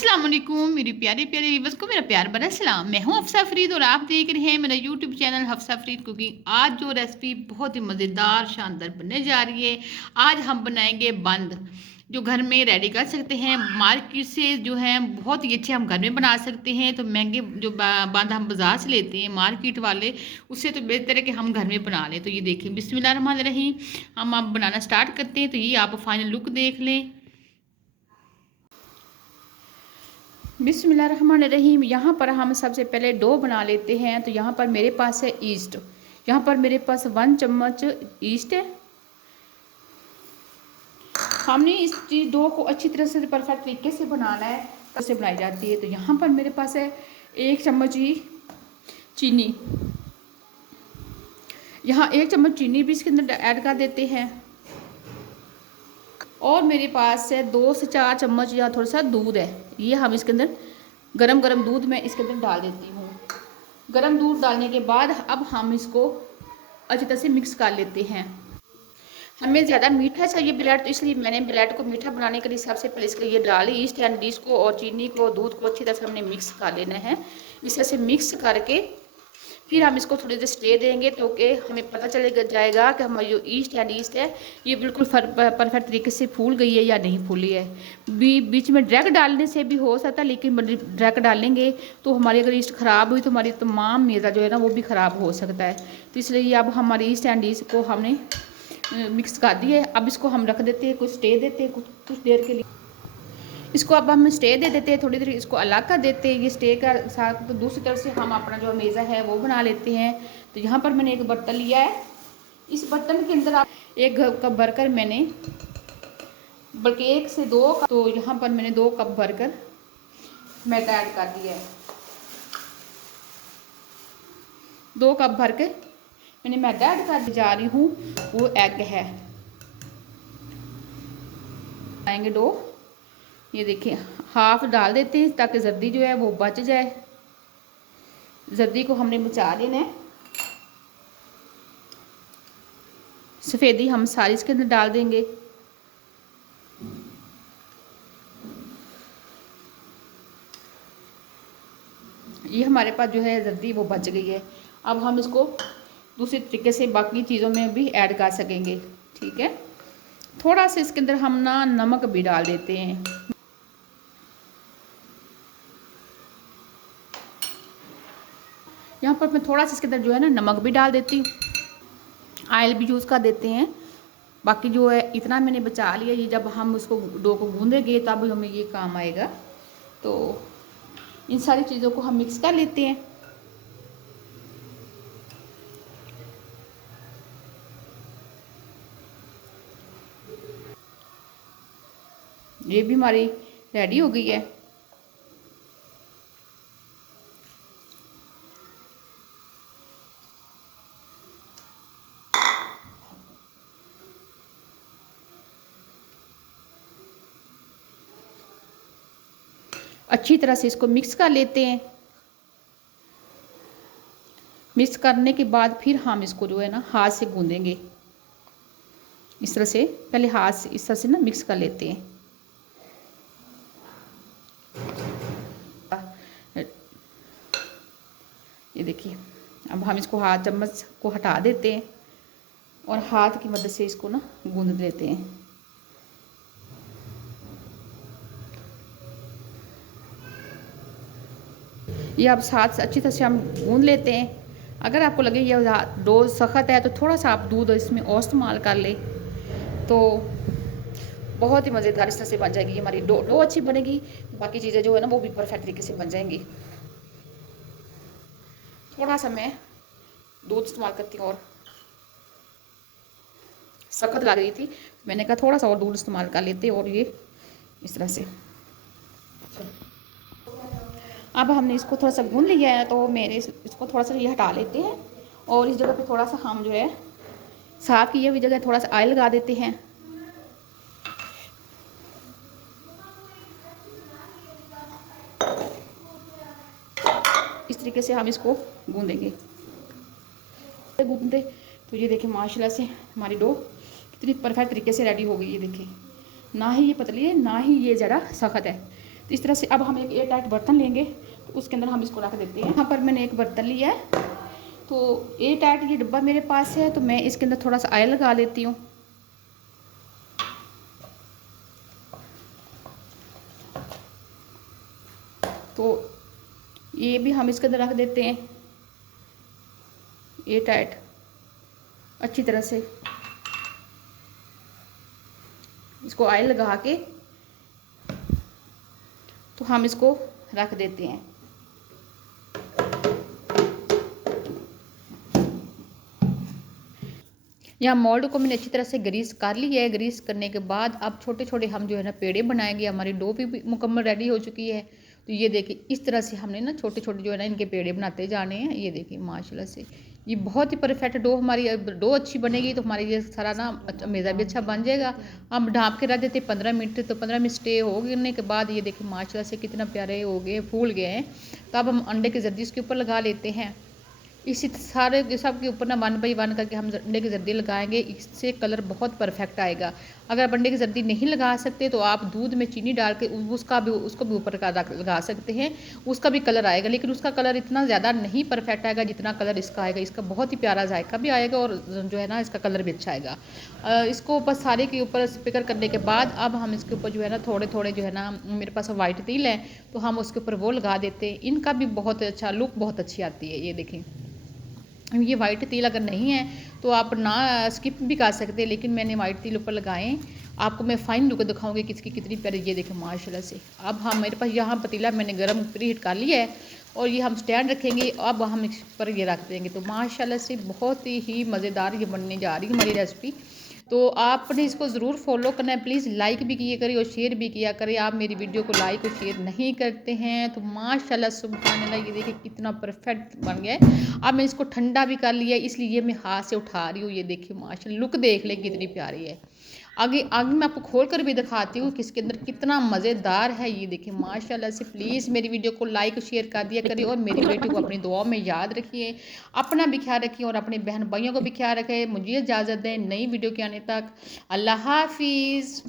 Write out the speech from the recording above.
अस्सलाम वालेकुम मेरी प्यारे प्यारे व्यूअर्स को मेरा प्यार भरा सलाम। मैं हूं हफ्सा फरीद और आप देख रहे हैं मेरा YouTube channel Hafsa Farid cooking. आज जो रेसिपी बहुत ही मज़ेदार शानदार बनने जा रही है। आज हम बनाएंगे बंद जो घर में रेडी कर सकते हैं। मार्केट से जो है बहुत ही अच्छे हम घर में बना सकते हैं। तो महंगे जो बंद हम बाज़ार से लेते हैं मार्केट वाले, उससे तो बेहतर है कि हम घर में बना लें। तो ये देखिए बिस्मिल्लाह रहमान रहीम, हम अब बनाना स्टार्ट करते हैं। तो ये आप फाइनल लुक देख लें। बिस्मिल्लाहिर्रहमानिर्रहीम। यहाँ पर हम सबसे पहले डो बना लेते हैं। तो यहाँ पर मेरे पास है ईस्ट, यहाँ पर मेरे पास 1 चम्मच ईस्ट है। हमने इस चीज़ डो को अच्छी तरह से परफेक्ट तरीके से बनाना है, कैसे बनाई जाती है। तो यहाँ पर मेरे पास है 1 चम्मच ही चीनी, यहाँ 1 चम्मच चीनी भी इसके अंदर ऐड कर देते हैं। और मेरे पास है 2 से 4 चम्मच या थोड़ा सा दूध है। ये हम इसके अंदर गरम गरम दूध में इसके अंदर डाल देती हूँ। गरम दूध डालने के बाद अब हम इसको अच्छी तरह से मिक्स कर लेते हैं। हमें ज़्यादा मीठा चाहिए ब्रेड, तो इसलिए मैंने ब्रेड को मीठा बनाने के लिए सबसे पहले इसके लिए डाली ईस्ट एंड ईस्ट को और चीनी को, दूध को अच्छी तरह से हमने मिक्स कर लेना है। इस तरह से मिक्स करके फिर हम इसको थोड़ी देर स्टे देंगे, तो कि हमें पता चलेगा जाएगा कि हमारी जो ईस्ट एंड ईस्ट है ये बिल्कुल परफेक्ट तरीके से फूल गई है या नहीं फूली है। बीच में डायरेक्ट डालने से भी हो सकता है, लेकिन डायरेक्ट डालेंगे तो हमारी अगर ईस्ट ख़राब हुई तो हमारी तमाम मैदा जो है ना वो भी ख़राब हो सकता है। तो इसलिए अब हमारी ईस्ट एंड ईस्ट को हमने मिक्स कर दी है। अब इसको हम रख देते हैं, कुछ स्टे देते हैं कुछ देर के लिए। इसको अब हम स्टे दे देते हैं, थोड़ी देर इसको अलग कर देते हैं। ये स्टे का साथ तो दूसरी तरफ से हम अपना जो मेज़ा है वो बना लेते हैं। तो यहाँ पर मैंने एक बर्तन लिया है। इस बर्तन के अंदर आप 1 कप भरकर मैंने, बल्कि 1 से 2 कप, तो यहाँ पर मैंने 2 कप भरकर मैदा ऐड कर दिया है। 2 कप भर के मैंने मैदा ऐड कर जा रही हूँ। वो एग है, आएंगे डो। ये देखिए हाफ डाल देते हैं ताकि जर्दी जो है वो बच जाए। जर्दी को हमने बचा लेना है। सफ़ेदी हम सारी इसके अंदर डाल देंगे। ये हमारे पास जो है जर्दी वो बच गई है। अब हम इसको दूसरी तरीके से बाकी चीज़ों में भी ऐड कर सकेंगे। ठीक है, थोड़ा सा इसके अंदर हम ना नमक भी डाल देते हैं। यहाँ पर मैं थोड़ा सा इसके अंदर जो है ना नमक भी डाल देती हूँ, ऑयल भी यूज़ कर देते हैं। बाकी जो है इतना मैंने बचा लिया, ये जब हम उसको डो को गूंदेंगे तब हमें ये काम आएगा। तो इन सारी चीज़ों को हम मिक्स कर लेते हैं। ये भी हमारी रेडी हो गई है। अच्छी तरह से इसको मिक्स कर लेते हैं। मिक्स करने के बाद फिर हम इसको जो है ना हाथ से गूंदेंगे। इस तरह से पहले हाथ से इस तरह से ना मिक्स कर लेते हैं। ये देखिए अब हम इसको हाथ चम्मच को हटा देते हैं और हाथ की मदद से इसको ना गूंद लेते हैं। ये अब साथ से अच्छी तरह से हम गूंद लेते हैं। अगर आपको लगे ये डो सख्त है तो थोड़ा सा आप दूध इसमें और इस्तेमाल कर ले, तो बहुत ही मज़ेदार इस तरह से बन जाएगी। हमारी डो अच्छी बनेगी, बाकी चीज़ें जो है ना वो भी परफेक्ट तरीके से बन जाएंगी। थोड़ा सा मैं दूध इस्तेमाल करती हूँ, और सख्त लग रही थी, मैंने कहा थोड़ा सा और दूध इस्तेमाल कर लेते हैं। और ये इस तरह से अब हमने इसको थोड़ा सा गूंद लिया है, तो मेरे इसको थोड़ा सा ये हटा लेते हैं और इस जगह पे थोड़ा सा हम जो है साफ किए हुई जगह थोड़ा सा ऑयल लगा देते हैं। इस तरीके से हम इसको गूंदेंगे। गूंदे तो ये देखिए माशाल्लाह से हमारी डो कितनी परफेक्ट तरीके से रेडी हो गई है। देखिए ना ही ये पतली है ना ही ये ज़रा सख्त है। तो इस तरह से अब हम एक एयर टाइट बर्तन लेंगे, तो उसके अंदर हम इसको रख देते हैं। यहाँ पर मैंने एक बर्तन लिया है, तो एयर टाइट ये डब्बा मेरे पास है, तो मैं इसके अंदर थोड़ा सा ऑयल लगा लेती हूँ। तो ये भी हम इसके अंदर रख देते हैं एयर टाइट अच्छी तरह से। इसको ऑयल लगा के तो हम इसको रख देते हैं। यहाँ मोल्ड को मैंने अच्छी तरह से ग्रीस कर लिया है। ग्रीस करने के बाद अब छोटे छोटे हम जो है ना पेड़े बनाएंगे। हमारी डो भी मुकम्मल रेडी हो चुकी है। तो ये देखिए इस तरह से हमने ना छोटे छोटे जो है ना इनके पेड़े बनाते जाने हैं। ये देखिए माशाल्लाह से ये बहुत ही परफेक्ट डो, हमारी डो अच्छी बनेगी तो हमारी ये सारा ना मेज़ा भी अच्छा बन जाएगा। हम ढाँप के रख देते 15 मिनट, तो 15 मिनट स्टे हो गिरने के बाद ये देखिए माशाल्लाह से कितना प्यारे हो गए, फूल गए हैं। तो अब हम अंडे की जर्दी इसके ऊपर लगा लेते हैं। इसी सारे सब के ऊपर ना 1 बाई 1 करके हम अंडे की जर्दी लगाएंगे। इससे कलर बहुत परफेक्ट आएगा। अगर आप अंडे की जर्दी नहीं लगा सकते तो आप दूध में चीनी डाल के उसको भी ऊपर लगा सकते हैं, उसका भी कलर आएगा। लेकिन उसका कलर इतना ज़्यादा नहीं परफेक्ट आएगा जितना कलर इसका आएगा। इसका बहुत ही प्यारा जायका भी आएगा और जो है ना इसका कलर भी अच्छा आएगा। इसको बस सारे के ऊपर स्पीकर करने के बाद अब हम इसके ऊपर जो है ना थोड़े थोड़े जो है ना, मेरे पास वाइट तिल है तो हम उसके ऊपर वो लगा देते हैं। इनका भी बहुत अच्छा लुक बहुत अच्छी आती है। ये देखें ये वाइट तिल अगर नहीं है तो आप ना स्किप भी कर सकते हैं, लेकिन मैंने वाइट तिल ऊपर लगाए। आपको मैं फाइन लुक दिखाऊंगी किसकी कितनी प्यारी। ये देखें माशाल्लाह से। अब हम मेरे पास यहाँ पतीला मैंने गर्म प्रीहीट कर लिया है और ये हम स्टैंड रखेंगे। अब हम इस पर ये रख देंगे। तो माशाल्लाह से बहुत ही मज़ेदार ये बनने जा रही है हमारी रेसिपी। तो आपने इसको ज़रूर फॉलो करना है। प्लीज़ लाइक भी किया करें और शेयर भी किया करें। आप मेरी वीडियो को लाइक और शेयर नहीं करते हैं तो माशाल्लाह सुभान अल्लाह ये देखिए कितना परफेक्ट बन गया है। अब मैं इसको ठंडा भी कर लिया इसलिए मैं हाथ से उठा रही हूँ। ये देखिए माशाल्लाह लुक देख लें कितनी प्यारी है। आगे आगे मैं आपको खोल कर भी दिखाती हूँ कि इसके अंदर कितना मज़ेदार है। ये देखिए माशाल्लाह से। प्लीज़ मेरी वीडियो को लाइक और शेयर कर दिया करिए और मेरी बेटी को अपनी दुआ में याद रखिए। अपना भी ख्याल रखिए और अपने बहन भाइयों को भी ख्याल रखें। मुझे इजाज़त दें नई वीडियो के आने तक। अल्लाह हाफिज़।